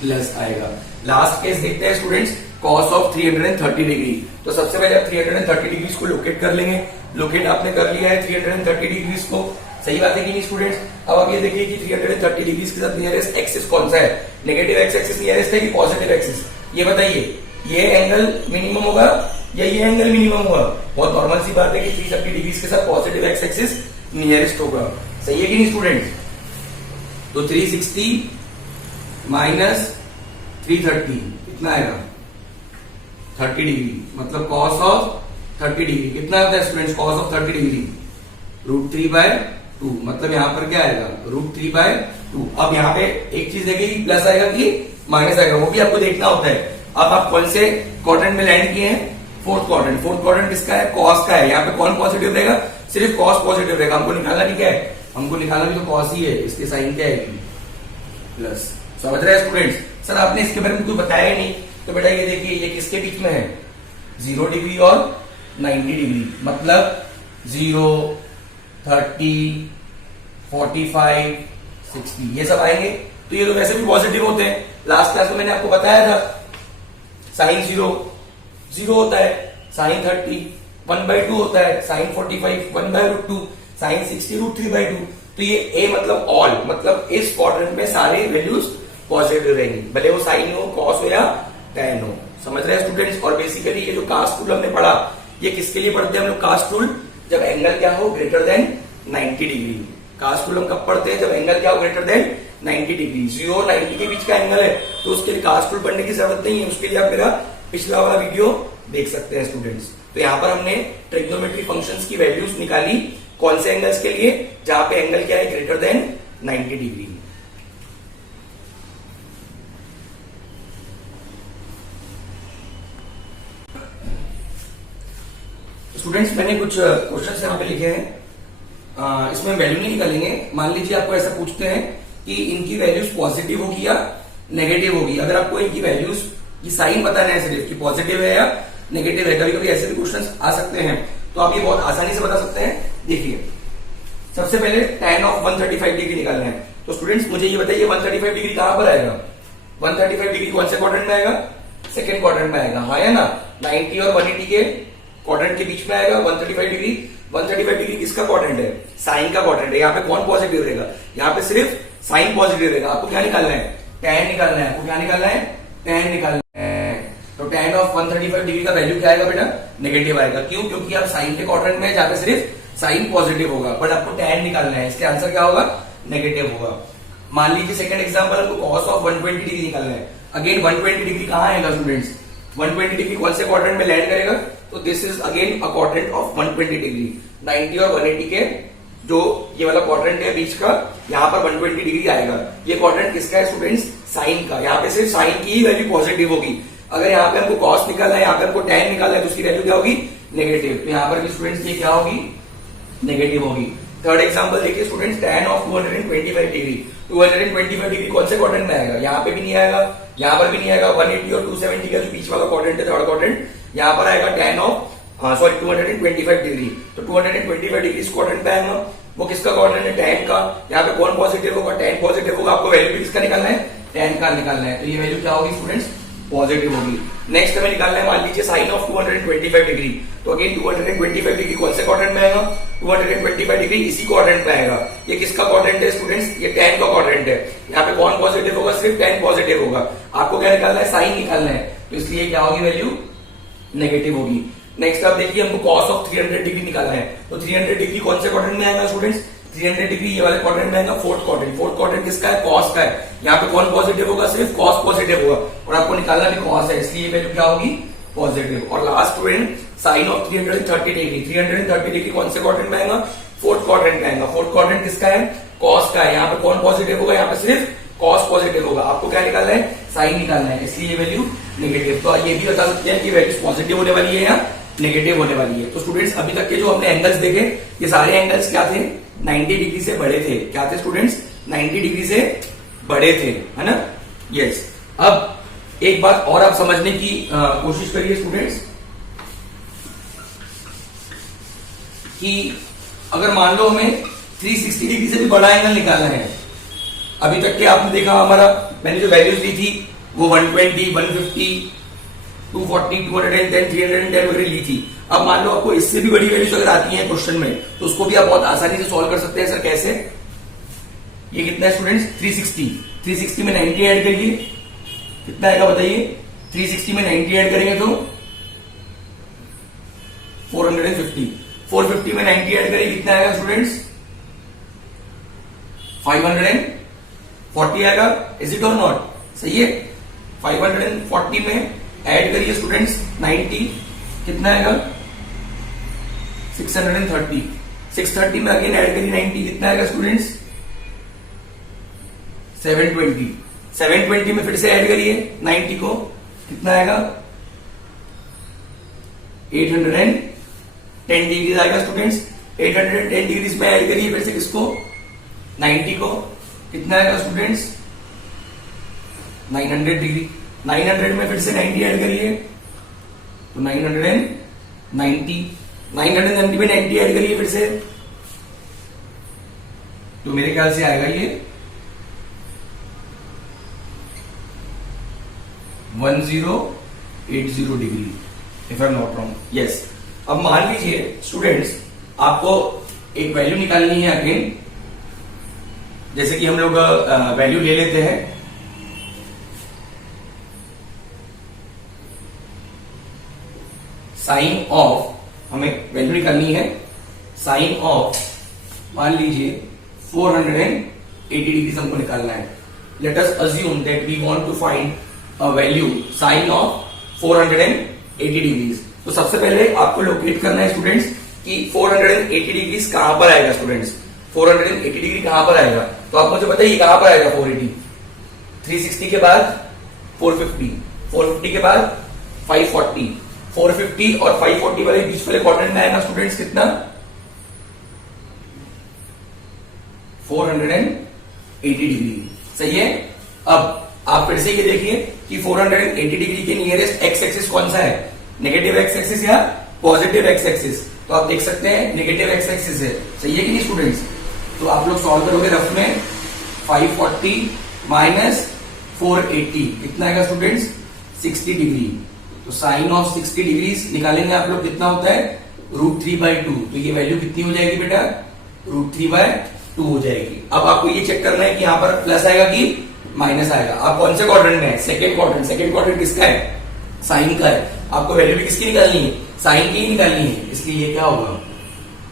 प्लस आएगा। लास्ट केस देखते हैं स्टूडेंट्स, cos ऑफ 330 डिग्री। तो सबसे पहले आप 330 डिग्री को लोकेट कर लेंगे। लोकेट आपने कर लिया है 330 डिग्री को, सही बात है कि नहीं स्टूडेंट्स? अब आप ये देखिए कि 330 डिग्री के साथ नियरेस्ट एक्सिस कौन सा है? नेगेटिव एक्स एक्सिस नियरेस्ट है कि पॉजिटिव एक्सिस? ये बताइए, ये एंगल मिनिमम होगा या ये एंगल मिनिमम होगा? बहुत नॉर्मल सी बात है कि 330 डिग्री के साथ पॉजिटिव एक्स एक्सिस नियरेस्ट होगा, सही है कि नहीं स्टूडेंट्स? तो 360 माइनस 330 कितना आएगा? 30 डिग्री। मतलब cos ऑफ 30 डिग्री कितना होता है स्टूडेंट्स? cos of 30 degree √3/2। मतलब यहाँ पर क्या आएगा? √3/2। अब यहाँ पे एक चीज देखिए, प्लस आएगा कि माइनस आएगा, वो भी आपको देखना होता है। अब आप कौन से क्वाड्रेंट में लैंड किए हैं? Fourth quadrant. फोर्थ क्वाड्रेंट किसका है? cos का है। यहाँ पे कौन पॉजिटिव रहेगा? सिर्फ cos पॉजिटिव रहेगा। हमको निकालना नहीं क्या है? हमको निकालना भी तो cos ही है, इसके साइन क्या है? प्लस। समझ रहे हैं स्टूडेंट्स? सर आपने इसके बारे में कुछ बताया ही नहीं। तो बेटा ये देखिए, ये किसके बीच में है? 0 डिग्री और 90 डिग्री। मतलब 0, 30, 45, 60 ये सब आएंगे। तो ये लोग वैसे भी पॉजिटिव होते हैं। लास्ट क्लास में मैंने आपको बताया था, साइन 0 होता है, साइन 30 1/2 होता है, साइन 45 1/√2, साइन 60 √3/2। तो ये ए मतलब ऑल, मतलब इस क्वाड्रेंट में सारे वैल्यूज पॉजिटिव रहेंगी, भले वो साइन हो, कॉस हो या tan हो। समझ रहे हैं स्टूडेंट्स? और बेसिकली ये जो कास्ट रूल हमने पढ़ा, ये किसके लिए पढ़ते हैं हम लोग कास्ट रूल? जब एंगल क्या हो? Greater than 90 degree. Cast rule हम कब पढ़ते हैं? जब एंगल क्या हो? Greater than 90 degree. 0 और 90 के बीच का एंगल है, तो उसके लिए कास्ट रूल पढ़ने की जरूरत नहीं है। उसके लिए आप मेरा पिछला वाला वीडियो देख सकते हैं स्टूडेंट्स। तो यहाँ पर हमने ट्रिग्नोमेट्री फंक्शंस की वैल्यूज निकाली, कौन से एंगल्स के लिए? जहां पे एंगल क्या है? Greater than 90 degree. स्टूडेंट्स मैंने कुछ क्वेश्चन यहाँ पे लिखे हैं, इसमें वैल्यू नहीं निकालेंगे। मान लीजिए आपको ऐसा पूछते हैं कि इनकी वैल्यूज पॉजिटिव होगी या नेगेटिव होगी। अगर आपको इनकी वैल्यूज की साइन बताना है सिर्फ कि पॉजिटिव है या नेगेटिव है, कभी कभी ऐसे भी क्वेश्चन आ सकते हैं, तो आप ये बहुत आसानी से बता सकते हैं। देखिए सबसे पहले tan ऑफ 135 डिग्री निकालना है। तो स्टूडेंट्स मुझे ये बताइए 135 डिग्री कहां पर आएगा? 135 डिग्री कौन से क्वाड्रेंट में आएगा? सेकंड क्वाड्रेंट में आएगा, हाँ या ना? 90 और 180 के क्वाड्रेंट के बीच में आएगा 135 डिग्री। 135 डिग्री किसका क्वाड्रेंट है? साइन का क्वाड्रेंट है। यहाँ पे कौन पॉजिटिव रहेगा? यहाँ पे सिर्फ साइन पॉजिटिव रहेगा। आपको क्या निकालना है? tan निकालना है। आपको क्या निकालना है? tan निकालना है। तो tan ऑफ 135 डिग्री का वैल्यू क्या आएगा बेटा? नेगेटिव आएगा। क्यों? क्योंकि आप साइन के क्वाड्रेंट में जहाँ पे सिर्फ साइन पॉजिटिव होगा, बट आपको tan निकालना है। इसके आंसर क्या होगा? नेगेटिव होगा। मान लीजिए सेकंड एग्जांपल, आपको cos ऑफ 120 डिग्री निकालना है। अगेन 120 डिग्री कहां आएगा स्टूडेंट्स? 120 डिग्री कौन से क्वाड्रेंट में लैंड करेगा? तो this is again a quadrant of 120 degree. 90 और 180 के जो ये वाला क्वाड्रेंट है बीच का, यहाँ पर 120 डिग्री आएगा। ये क्वाड्रेंट किसका है स्टूडेंट्स? साइन का। यहाँ पे सिर्फ साइन की ही वैल्यू पॉजिटिव होगी। अगर यहाँ पे हमको cos निकालना है, यहाँ पे हमको tan निकालना है, तो उसकी वैल्यू क्या होगी? नेगेटिव। तो यहाँ पर भी स्टूडेंट्स ये क्या होगी? नेगेटिव होगी। थर्ड एग्जांपल देखिए students, tan of 225 degree. 225 degree कौन से क्वाड्रेंट में आएगा? यहाँ पे भी नहीं आएगा, यहाँ पर भी नहीं आएगा। 180 और 270 का जो बीच वाला क्वाड्रेंट है, थर्ड क्वाड्रेंट, यहाँ पर आएगा tan ऑफ 225 डिग्री। तो 225 डिग्री इस क्वाड्रेंट पे आएगा। वो किसका क्वाड्रेंट है? tan का। यहाँ पे कौन पॉजिटिव होगा? tan पॉजिटिव होगा। आपको वैल्यू भी किसका निकालना है? tan का निकालना है। तो ये वैल्यू क्या होगी स्टूडेंट्स? पॉजिटिव होगी। नेक्स्ट हमें निकालना है, मान लीजिए साइन ऑफ 225 डिग्री। तो अगेन 225 डिग्री कौन से क्वाड्रेंट में आएगा? 225 डिग्री इसी क्वाड्रेंट में आएगा। ये किसका क्वाड्रेंट है स्टूडेंट्स? ये tan का क्वाड्रेंट है। यहाँ पे कौन पॉजिटिव होगा? सिर्फ tan पॉजिटिव होगा। आपको क्या निकालना है? साइन निकालना है। तो इसलिए क्या होगी वैल्यू? नेगेटिव होगी। नेक्स्ट आप देखिए, हमको cos ऑफ 300 डिग्री निकालना है। तो 300 डिग्री कौन से क्वाड्रेंट में आएगा स्टूडेंट्स? 300 डिग्री ये वाले क्वाड्रेंट में आएगा, फोर्थ क्वाड्रेंट। फोर्थ क्वाड्रेंट किसका है? cos का है। यहाँ पे कौन पॉजिटिव होगा? सिर्फ cos पॉजिटिव होगा, और आपको निकालना भी cos है, इसलिए वैल्यू क्या होगी? पॉजिटिव। और last student, sine of 330 degree. 330 degree कौन से क्वाड्रेंट में आएगा? फोर्थ क्वाड्रेंट में आएगा। फोर्थ क्वाड्रेंट किसका है? cos का है। यहाँ पे कौन पॉजिटिव होगा? यहाँ पे सिर्फ कॉस पॉजिटिव होगा, आपको क्या निकालना है, साइन निकालना है, इसलिए ये वैल्यू नेगेटिव। तो ये भी बता सकते हैं कि वैल्यू पॉजिटिव होने वाली है या नेगेटिव होने वाली है। तो स्टूडेंट्स अभी तक के जो हमने एंगल्स देखे, ये सारे एंगल्स क्या थे, 90 डिग्री से बड़े थे। क्या थे स्टूडेंट्स, 90 डिग्री से बड़े थे, है ना। यस, अब एक बात और आप समझने की कोशिश करिए स्टूडेंट्स, कि अगर मान लो हमें 360 डिग्री से भी बड़ा एंगल निकालना है, अभी तक के आपने देखा हमारा, मैंने जो वैल्यूज दी थी वो 120, 150, 240, 210, 310 वगैरह ली थी। अब मान लो आपको इससे भी बड़ी वैल्यूज अगर आती है क्वेश्चन में, तो उसको भी आप बहुत आसानी से सॉल्व कर सकते हैं। सर कैसे, ये कितना है स्टूडेंट्स, 360 में 90 ऐड करिए, कितना आएगा बताइए, 360 में 90 ऐड करेंगे तो 450 में 90 ऐड करेंगे कितना आएगा स्टूडेंट्स, 540 आएगा। इज इट और नॉट, सही है। 540 में ऐड करिए स्टूडेंट्स 90, कितना आएगा 630। 630 में अगेन ऐड करिए 90, कितना आएगा स्टूडेंट्स 720। 720 में फिर से ऐड करिए 90 को, कितना आएगा 810 डिग्री आएगा स्टूडेंट्स। 810 डिग्री में ऐड करिए फिर से किसको, 90 को, कितना आएगा स्टूडेंट्स 900 डिग्री। 900 में फिर से 90 ऐड करिए तो 990। 990 में 90 ऐड करिए फिर से, तो मेरे ख्याल से आएगा ये 1080 degree, if I am not wrong. Yes, अब मान लीजिए स्टूडेंट्स आपको एक वैल्यू निकालनी है अगेन, जैसे कि हम लोग वैल्यू ले लेते हैं साइन ऑफ, हमें वैल्यू निकालनी है साइन ऑफ, मान लीजिए 480 डिग्री हमको निकालना है। Let us assume that we want to find a value sine of 480 degrees. तो सबसे पहले आपको लोकेट करना है स्टूडेंट्स कि 480 डिग्रीज कहां पर आएगा स्टूडेंट्स, 480 डिग्री कहां पर आएगा, तो आप मुझे बताइए कहां पर आएगा 480। 360 के बाद 450, 450 के बाद 540, 450 और 540 वाले बीच वाले क्वाड्रेंट में आएगा स्टूडेंट्स कितना, 480 डिग्री, सही है। अब आप फिर से ये देखिए कि 480 डिग्री के नियरेस्ट एक्स एक्सिस कौन सा है, नेगेटिव एक्स एक्सिस या पॉजिटिव एक्स एक्सिस, तो आप देख सकते हैं नेगेटिव एक्स एक्सिस है, सही है कि नहीं स्टूडेंट्स। तो आप लोग सॉल्व करोगे रफ में 540 माइनस 480 कितना आएगा स्टूडेंट्स 60 डिग्री। तो साइन ऑफ 60 डिग्री निकालेंगे आप लोग, कितना होता है √3/2। तो ये वैल्यू कितनी हो जाएगी बेटा, √3/2 हो जाएगी। अब आपको ये चेक करना है कि यहां पर प्लस आएगा कि माइनस आएगा। आप कौन से क्वाड्रेंट में है, सेकेंड क्वाड्रेंट। सेकेंड क्वाड्रेंट किसका है, साइन का है। आपको वैल्यू भी किसकी निकालनी है, साइन की ही निकालनी है, इसलिए ये क्या होगा,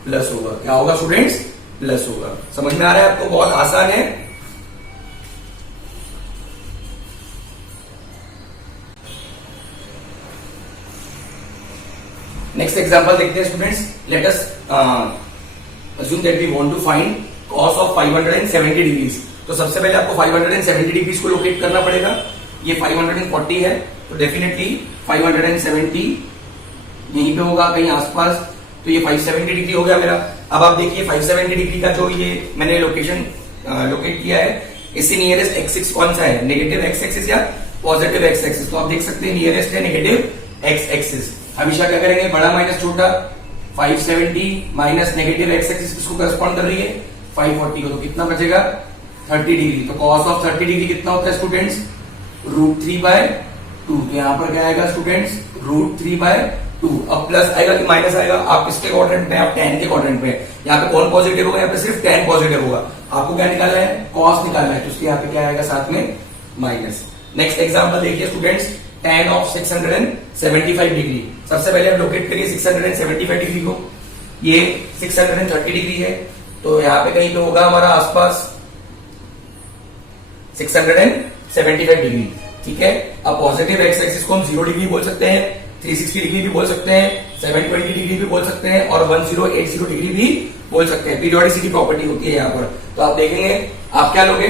प्लस होगा। क्या होगा स्टूडेंट्स, प्लस होगा। समझ में आ रहा है आपको, बहुत आसान है। नेक्स्ट एग्जांपल देखते हैं students. Let us assume that we want to find cos of 570 degrees. तो सबसे पहले आपको 570 डिग्रीज को लोकेट करना पड़ेगा। ये 540 है तो डेफिनेटली 570 यहीं पे होगा कहीं आसपास, तो ये 570 डिग्री हो गया मेरा। अब आप देखिए 570 डिग्री का जो ये मैंने लोकेशन लोकेट किया है, इससे नियरेस्ट एक्स एक्सिस कौन सा है, नेगेटिव एक्स एक्सिस या पॉजिटिव एक्स एक्सिस। तो आप देख सकते हैं नियरेस्ट है नेगेटिव एक्स एक्सिस। हमेशा क्या करेंगे, बड़ा माइनस छोटा, 570 माइनस नेगेटिव एक्स एक्सिस किसको करस्पॉन्ड कर रही है, 540 को। तो कितना बचेगा 30 डिग्री। तो कॉस ऑफ 30 डिग्री कितना होता है स्टूडेंट्स, √3/2। तो यहां पर क्या आएगा स्टूडेंट्स, √3/2। अब प्लस आएगा कि माइनस आएगा, आप किसके क्वाड्रेंट में, आप tan के क्वाड्रेंट में। यहाँ पे कौन पॉजिटिव होगा, यहाँ पे सिर्फ tan पॉजिटिव होगा। आपको क्या निकालना है, कॉस निकालना है, तो उसके यहाँ पे क्या आएगा साथ में माइनस। नेक्स्ट एग्जाम्पल देखिए स्टूडेंट्स, tan ऑफ 675 डिग्री। सबसे पहले आप लोकेट करिए 675 डिग्री को। ये 630 डिग्री है, तो यहाँ पे कहीं पे होगा हमारा आसपास 675 डिग्री, ठीक है। अब पॉजिटिव एक्स एक्सिस को हम 0 डिग्री बोल सकते हैं, 360 डिग्री भी बोल सकते हैं, 720 डिग्री भी बोल सकते हैं और 1080 डिग्री भी बोल सकते हैं। पीरियोडिसिटी प्रॉपर्टी होती है यहाँ पर। तो आप देखेंगे आप क्या लोगे,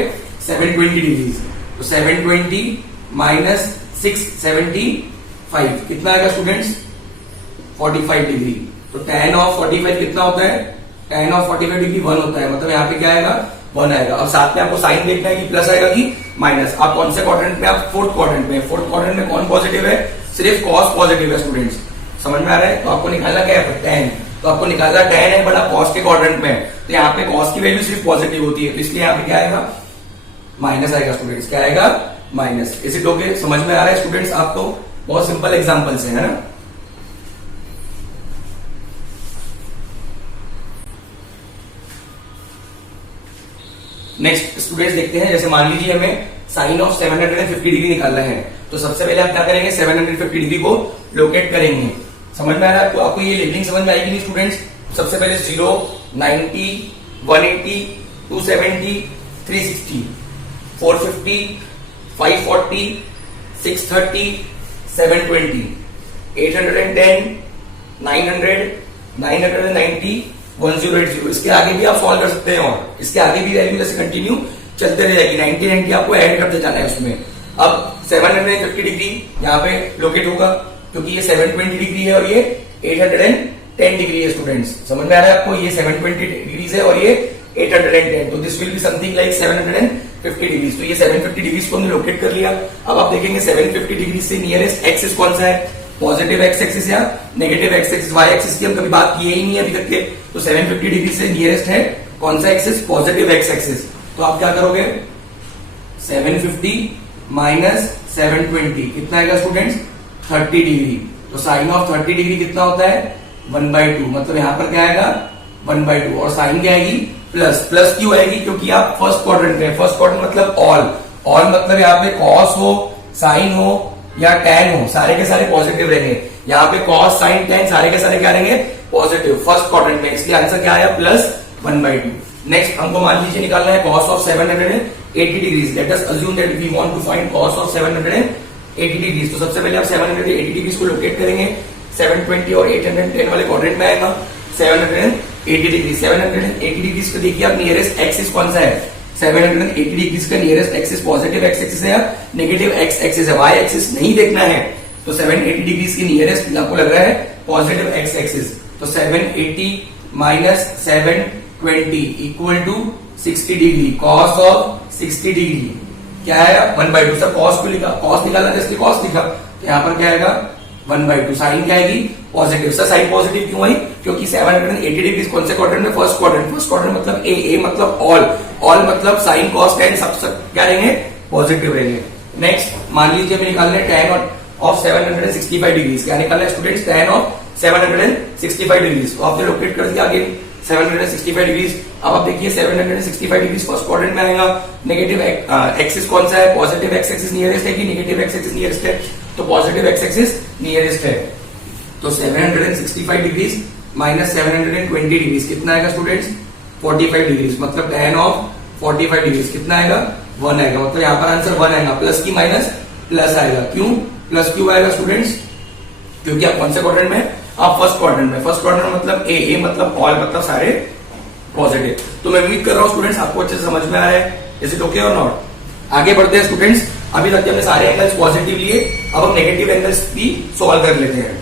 720 डिग्री। तो 720 माइनस 675 कितना आएगा स्टूडेंट्स? 45 डिग्री। तो tan ऑफ 45 कितना होता है? tan ऑफ 45 डिग्री 1 होता है, मतलब यहाँ पे क्या आएगा? 1 आएगा। अब साथ में आपको साइन देखना है कि प्लस आएगा कि माइनस। आप कौन से क्वाड्रेंट में? आप फोर्थ क्वाड्रेंट में। फोर्थ क्वाड्रेंट में कौन पॉजिटिव है? सिर्फ कॉस पॉजिटिव है स्टूडेंट्स। समझ में आ रहा है? तो आपको निकालना क्या है? tan। तो आपको निकालना tan है, बड़ा कॉस के क्वाड्रेंट में है, तो यहाँ पे कॉस की वैल्यू सिर्फ पॉजिटिव होती है, तो इसलिए यहाँ पे क्या आएगा? माइनस आएगा स्टूडेंट्स। क्या आएगा? माइनस। इसी टोके समझ में आ रहा है स्टूडेंट्स आपको? बहुत सिंपल एग्जांपल्स है ना? नेक्स्ट स्टूडेंट्स देखते हैं, जैसे मान लीजिए हमें साइन ऑफ 750 डिग्री निकालना है, तो सबसे पहले आप क्या करेंगे? 750 डिग्री को लोकेट करेंगे। समझ में आ रहा है आपको? आपको ये लेबलिंग समझ में आएगी नहीं स्टूडेंट्स? सबसे पहले 0, 90, 180, 270, 360, 450, 540, 630, 720, 810, 900, 990, 1080। इसके आगे भी आप सॉल्व कर सकते हैं, और इसके आगे भी वैल्यू जैसे कंटिन्यू चलते रह जाएगी। 90 90 आपको ऐड करते जाना है उसमें। अब 750 डिग्री यहाँ पे लोकेट होगा, क्योंकि ये 720 डिग्री है और ये 810 डिग्री है स्टूडेंट्स। समझ में आ रहा है आपको? ये 720 डिग्री है और ये 810, तो this will be something like 750 degree. तो ये 750 डिग्री को हमने लोकेट कर लिया। अब आप देखेंगे 750 डिग्री से नियरेस्ट एक्सिस कौन सा है? पॉजिटिव एक्स एक्सिस या negative x axis? Y axis की हम कभी बात किए ही नहीं अभी तक के। तो 750 डिग्री से नियरेस्ट है कौन सा एक्सिस? Positive x axis. तो आप क्या करोगे? 750 माइनस 720 कितना आएगा स्टूडेंट्स? 30 डिग्री। तो साइन ऑफ 30 डिग्री कितना होता है? 1/2। मतलब यहां पर क्या आएगा? 1/2। और साइन क्या आएगी? प्लस। प्लस क्यों आएगी? क्योंकि आप फर्स्ट क्वाड्रेंट में। फर्स्ट क्वाड्रेंट मतलब ऑल मतलब यहाँ पे कॉस हो, साइन हो या टैन हो, सारे के सारे पॉजिटिव रहेंगे। यहाँ पे कॉस, साइन, टैन सारे के सारे क्या रहेंगे? पॉजिटिव फर्स्ट क्वाड्रेंट में। इसलिए आंसर क्या आया? प्लस 1/2। नेक्स्ट हमको मान लीजिए निकालना है cos of 780 degrees. Let us assume that we want to find cos of 780 degrees. तो सबसे पहले आप 780 डिग्रीज को लोकेट करेंगे। 720 और 810 वाले क्वाड्रेंट में आएगा 780 डिग्री। 780 डिग्रीज को देखिए आप, नियरेस्ट एक्सिस कौन सा है? 780 डिग्रीज का nearest axis positive x axis है या नेगेटिव एक्स एक्सिस है? वाई एक्सिस नहीं देखना है। तो 780 डिग्रीज की नियरेस्ट आपको लग रहा है पॉजिटिव एक्स एक्सिस। तो 780 minus 720 equal to 60 degree. Cos of 60 degree क्या है? 1/2। सर कॉस को लिखा, कॉस निकालना था इसलिए कॉस लिखा। तो यहाँ पर क्या आएगा? 1/2। साइन क्या आएगी? पॉजिटिव। सर साइन पॉजिटिव क्यों आई? क्योंकि 780 डिग्री कौन से क्वाड्रेंट में? First quadrant. फर्स्ट क्वाड्रेंट मतलब ए मतलब ऑल मतलब साइन, कॉस, टैन सब क्या रहेंगे? पॉजिटिव रहेंगे। नेक्स्ट मान लीजिए हमें निकालना है टैन ऑफ 765 डिग्री। क्या निकालना है स्टूडेंट्स? Tan of 765 degree. तो आपने लोकेट कर दिया आगे 765 डिग्री। अब आप देखिए 765 डिग्री फर्स्ट क्वाड्रेंट में आएगा। नेगेटिव एक्सिस कौन सा है? पॉजिटिव एक्स एक्सिस नियरेस्ट है कि नेगेटिव एक्स एक्सिस नियरेस्ट है? तो पॉजिटिव एक्स एक्सिस नियरेस्ट है। तो 765 डिग्री माइनस 720 डिग्री कितना आएगा स्टूडेंट्स? 45 डिग्री। मतलब tan ऑफ 45 डिग्री कितना आएगा? 1 आएगा। मतलब यहाँ पर आंसर 1 आएगा। प्लस की माइनस प्लस आएगा। क्यों प्लस क्यों आएगा स्टूडेंट्स? क्योंकि आप कौन से क्वाड्रेंट में? आप फर्स्ट क्वाड्रेंट में। फर्स्ट क्वाड्रेंट मतलब ए मतलब ऑल मतलब सारे पॉजिटिव। तो मैं उम्मीद कर रहा हूँ स्टूडेंट्स आपको अच्छे से समझ में आ रहा है। इज इट ओके और नॉट? आगे बढ़ते हैं स्टूडेंट्स। अभी तक हमने सारे एंगल्स पॉजिटिव लिए, अब हम नेगेटिव एंगल्स भी सॉल्व कर लेते हैं।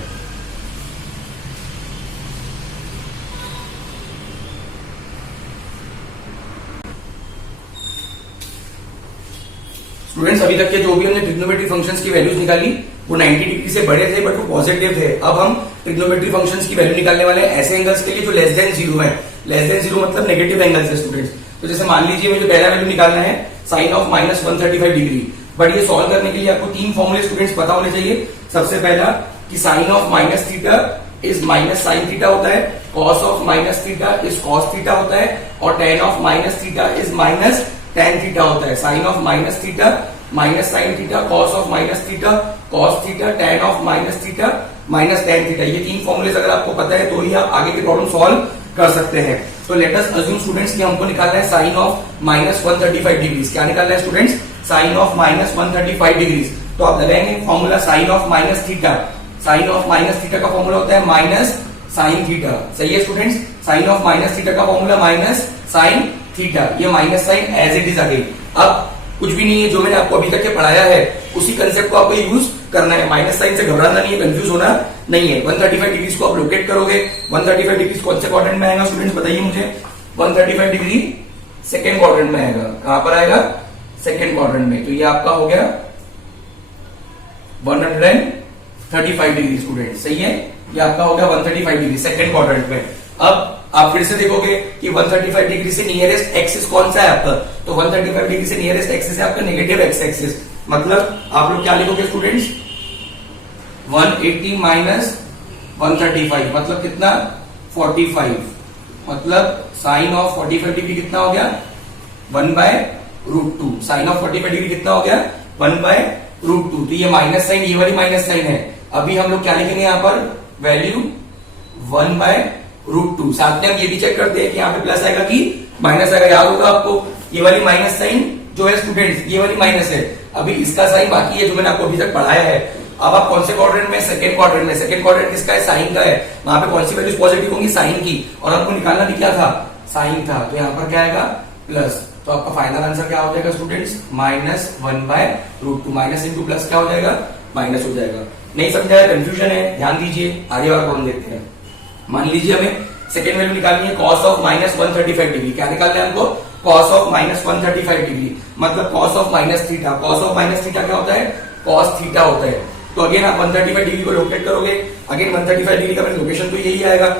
स्टूडेंट्स अभी तक के जो भी हमने ट्रिग्नोमेट्री फंक्शंस की वैल्यूज निकाली वो 90 डिग्री से बड़े थे बट वो पॉजिटिव थे। अब हम ट्रिग्नोमेट्री फंक्शंस की वैल्यू निकालने वाले हैं ऐसे एंगल्स के लिए जो लेस देन 0 है। लेस देन 0 मतलब नेगेटिव एंगल्स है स्टूडेंट्स। तो जैसे मान लीजिए मुझे पहला वैल्यू निकालना है sine of minus 135 degree. But ये सॉल्व करने के लिए आपको 3 फॉर्मूले स्टूडेंट्स पता होने चाहिए। सबसे पहला कि sine of minus theta is minus sine theta होता है, cos of minus theta is cos theta होता है, और tan of minus theta is minus tan theta होता है। Sine of minus theta minus sine theta, cos of minus theta cos theta, tan of minus theta minus tan theta. ये 3 फॉर्मूले अगर आपको पता है तो ही आप आगे की प्रॉब्लम सॉल्व कर सकते हैं। तो लेट अस अज्यूम स्टूडेंट्स कि हमको निकालना है साइन ऑफ माइनस 135 डिग्री। क्या निकालना है students? Sine of minus 135 degree. तो आप लगाएंगे formula sine of minus theta. Sine of minus theta का फॉर्मूला होता है माइनस साइन थीटा। सही है students? Sine of minus theta का फॉर्मूला माइनस साइन थीटा। ये minus sign as it is आ गई। अब कुछ भी नहीं है, जो मैंने आपको अभी तक के पढ़ाया है उसी कंसेप्ट को आपको यूज करना है। माइनस साइन से घबराना नहीं है, कंफ्यूज होना नहीं है। 135 डिग्री को आप लोकेट करोगे। 135 डिग्री कौन से क्वाड्रेंट में आएगा स्टूडेंट्स, बताइए मुझे। 135 डिग्री सेकेंड क्वाड्रेंट में आएगा। कहां पर आएगा, सेकेंड क्वाड्रेंट में। तो ये आपका हो गया 135 डिग्री स्टूडेंट, सही है। ये आपका हो गया 135 डिग्री सेकेंड क्वाड्रेंट में। अब आप फिर से देखोगे कि 135 डिग्री से नियरेस्ट एक्सिस कौन सा है आपका, तो 135 डिग्री से नियरेस्ट एक्सिस है आपका नेगेटिव एक्स एक्सिस। मतलब आप लोग क्या लिखोगे स्टूडेंट्स, 180 माइनस 135 मतलब कितना, 45। मतलब साइन ऑफ 45 डिग्री कितना हो गया, 1/√2। साइन ऑफ 45 डिग्री कितना हो गया, 1/√2। तो ये माइनस साइन, ये वाली माइनस साइन है। अभी हम लोग क्या लिखेंगे यहाँ पर, वैल्यू 1/√2। साथ में हम ये भी चेक करते हैं कि यहाँ पे प्लस आएगा कि माइनस आएगा। याद होगा आपको, ये वाली माइनस साइन जो है स्टूडेंट्स, ये वाली माइनस है। अभी इसका साइन बाकी है जो मैंने आपको अभी तक पढ़ाया है। अब आप कौन से क्वाड्रेंट में, सेकंड क्वाड्रेंट में। सेकंड क्वाड्रेंट किसका है, साइन का है। वहां पे कौन सी वैल्यूज पॉजिटिव होंगी, साइन की। और आपको निकालना भी क्या था, साइन था। तो यहाँ पर क्या आएगा, प्लस। तो आपका फाइनल आंसर क्या हो जाएगा स्टूडेंट्स, -1/√2। माइनस इंटू प्लस क्या हो जाएगा, माइनस हो जाएगा। नहीं समझाया, कंफ्यूजन है, ध्यान दीजिए। आगे और प्रॉब्लम देखते हैं। मान लीजिए हमें सेकेंड वैल्यू निकालनी है, कॉस ऑफ -135 डिग्री। क्या निकालना है हमको, कॉस ऑफ -135 डिग्री। मतलब cos of minus theta. Cos of minus theta क्या होता है, कॉस थीटा होता है। तो अगेन आप 135 डिग्री को लोकेट करोगे। अगेन 135 डिग्री का लोकेशन तो यही आएगा।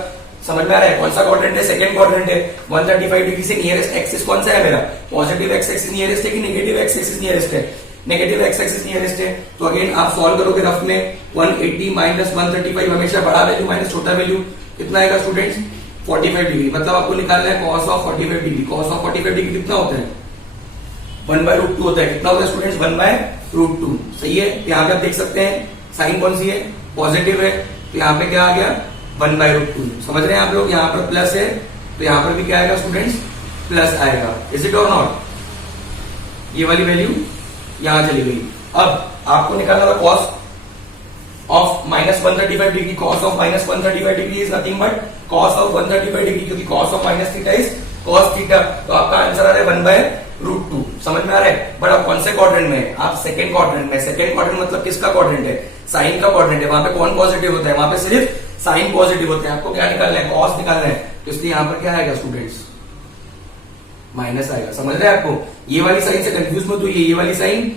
समझ में आ रहा है, कौन सा क्वाड्रेंट है, सेकंड क्वाड्रेंट है। 135 डिग्री से नियरेस्ट एक्सिस कौन सा है मेरा, पॉजिटिव एक्स एक्सिस नियरेस्ट है कि नेगेटिव एक्स एक्सिस नियरेस्ट है, नेगेटिव एक्स एक्सिस नियरेस्ट है। तो अगेन आप सॉल्व करोगे रफ में, 180 माइनस 135 हमेशा बड़ा वैल्यू माइनस छोटा वैल्यू कितना आएगा स्टूडेंट्स, 45 डिग्री। मतलब आपको निकालना है cos of 45 degree. Cos of 45 degree कितना होता है, 1/√2 होता है। कितना होता है स्टूडेंट्स, 1/√2। सही है। यहाँ पे आप देख सकते हैं साइन कौन सी है, पॉजिटिव है। तो यहाँ पे क्या आ गया, 1/√2। समझ रहे हैं आप लोग, यहाँ पर प्लस है तो यहाँ पर भी क्या आएगा स्टूडेंट्स, प्लस आएगा। इज इट और नॉट। ये वाली वैल्यू यहां चली गई। अब आपको निकालना होगा cos of -135 degree. Cos of -135 degree is nothing but cos of 135 degree, क्योंकि cos of minus theta is cos theta. तो आपका आंसर आ रहा है 1/√2। समझ में आ रहा है। बट आप कौन से क्वाड्रेंट में, आप सेकंड क्वाड्रेंट में। सेकंड क्वाड्रेंट मतलब किसका क्वाड्रेंट है, साइन का क्वाड्रेंट है। वहां पे कौन पॉजिटिव होता है, वहां पे सिर्फ साइन पॉजिटिव होता है। आपको क्या निकालना है, कॉस निकालना है। तो इसलिए यहां पर क्या आएगा स्टूडेंट्स, माइनस आएगा। समझ रहे हैं आपको, ये वाली साइन से कंफ्यूज मत होइए। ये वाली साइन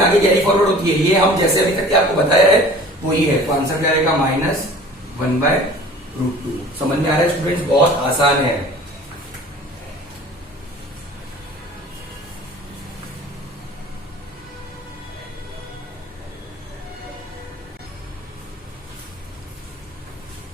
आगे कैरी फॉरवर्ड होती है। ये हम जैसे अभी तक के आपको बताया है वही है। तो आंसर क्या आएगा, -1/√2। समझ में आ रहा है स्टूडेंट्स, बहुत आसान है।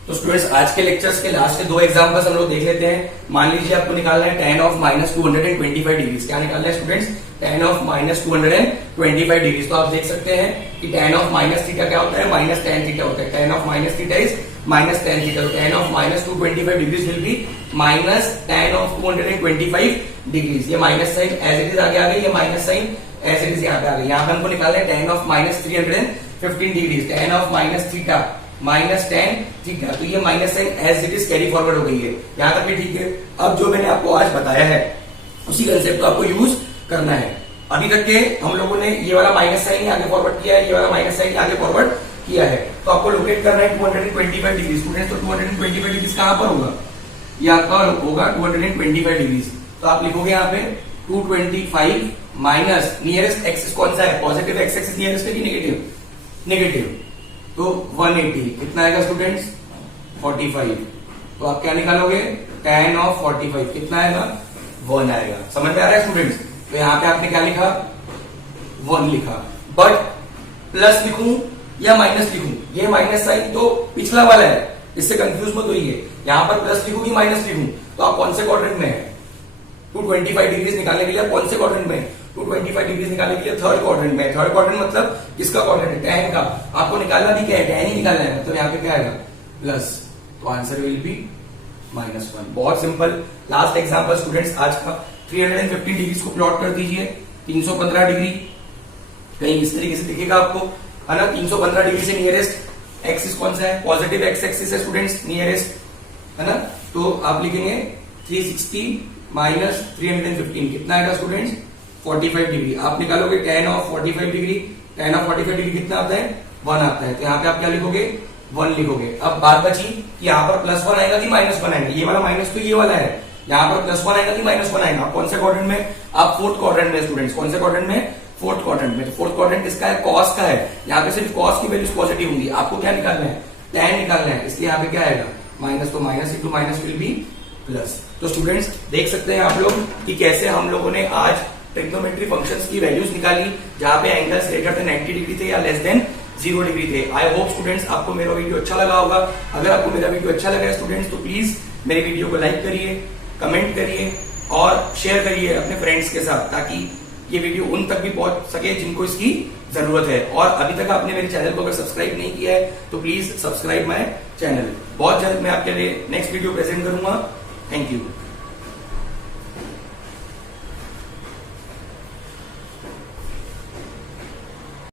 तो स्टूडेंट्स आज के लेक्चर्स के लास्ट के दो एग्जांपल्स हम लोग देख लेते हैं। मान लीजिए आपको निकालना है tan ऑफ -225 डिग्री। क्या निकालना है स्टूडेंट्स, tan ऑफ -225 डिग्री। तो आप देख सकते हैं कि tan ऑफ माइनस थीटा क्या होता है, माइनस tan थीटा होता है। tan of minus theta is minus tan theta. तो tan of -225 degree will be minus tan of 225 degree. ये minus sign as it is आगे आ गई, ये minus sign as it is यहाँ पे आ गई। यहाँ पे हमको निकालना है tan of -315 degree. tan of minus theta minus tan theta. तो ये minus sign as it is carry forward हो गई है। यहां तक भी ठीक है। अब जो मैंने आपको आज बताया है उसी कंसेप्ट को आपको यूज करना है। अभी तक के हम लोगों ने ये वाला माइनस साइन आगे फॉरवर्ड किया है, ये वाला माइनस साइन आगे फॉरवर्ड किया है। तो आपको लोकेट करना है 225 डिग्री स्टूडेंट्स। तो 225 डिग्री कहां पर होगा, ये आपका होगा 225 डिग्री। तो आप लिखोगे यहाँ पे 225 माइनस नियरेस्ट एक्सिस कौन सा है, पॉजिटिव एक्स एक्सिस नियरेस्ट है कि नेगेटिव, नेगेटिव। तो 180 कितना आएगा स्टूडेंट्स, 45। तो आप क्या निकालोगे, tan ऑफ 45 कितना आएगा, 1 आएगा। समझ में आ रहा है स्टूडेंट्स। तो यहाँ पे आपने क्या लिखा, 1 लिखा। बट प्लस लिखूं या माइनस लिखूं, ये माइनस साइन तो पिछला वाला है, इससे कंफ्यूज मत होइए। यहाँ पर प्लस लिखूं कि माइनस लिखूं, तो आप कौन से क्वाड्रेंट में है, 225 डिग्री निकालने के लिए आप कौन से क्वाड्रेंट में, 225 डिग्री निकालने के लिए थर्ड क्वाड्रेंट में। थर्ड क्वाड्रेंट मतलब किसका क्वाड्रेंट है, tan का। आपको निकालना भी क्या है, tan ही निकालना है। तो यहाँ पे क्या आएगा, प्लस। तो आंसर विल बी -1। बहुत सिंपल। लास्ट एग्जांपल स्टूडेंट्स आज का, 315 डिग्री को प्लॉट कर दीजिए। 315 डिग्री कहीं इस तरीके से दिखेगा आपको, है ना। 315 डिग्री से नियरेस्ट एक्सिस कौन सा है, पॉजिटिव एक्स एक्सिस है स्टूडेंट्स, नियरेस्ट, है ना। तो आप लिखेंगे 360 माइनस 315 कितना आएगा स्टूडेंट्स, 45 डिग्री। आप निकालोगे tan of 45 degree, tan of 45 degree कितना आता है 1 आता है, तो यहाँ पे आप क्या लिखोगे 1 लिखोगे। अब बात बची कि यहाँ पर +1 आएगा कि -1 आएगा, ये वाला माइनस तो ये वाला है, यहाँ पर +1 आएगा कि -1 आएगा। आप कौन से क्वाड्रेंट में, आप फोर्थ क्वाड्रेंट में स्टूडेंट्स, कौन से क्वाड्रेंट में, फोर्थ क्वाड्रेंट में। तो फोर्थ क्वाड्रेंट किसका है, कॉस का है, यहाँ पे सिर्फ कॉस की वैल्यूज पॉजिटिव होंगी। आपको क्या निकालना है, tan निकालना है, इसलिए यहाँ पे क्या आएगा माइनस, तो minus into minus will be plus. तो स्टूडेंट्स देख सकते हैं आप लोग कि कैसे हम लोगों ने आज ट्रिग्नोमेट्री फंक्शंस की वैल्यूज निकाली, जहां पे एंगल्स ग्रेटर देन 90 डिग्री थे या लेस देन 0 डिग्री थे। आई होप स्टूडेंट्स आपको मेरा वीडियो अच्छा लगा होगा। अगर आपको मेरा वीडियो अच्छा लगा है स्टूडेंट्स, तो प्लीज मेरे वीडियो को लाइक करिए, कमेंट करिए और शेयर करिए अपने फ्रेंड्स के साथ, ताकि ये वीडियो उन तक भी पहुंच सके जिनको इसकी जरूरत है। और अभी तक आपने मेरे चैनल को अगर सब्सक्राइब नहीं किया है तो प्लीज सब्सक्राइब माय चैनल। बहुत जल्द मैं आपके लिए नेक्स्ट वीडियो प्रेजेंट करूंगा। Thank you.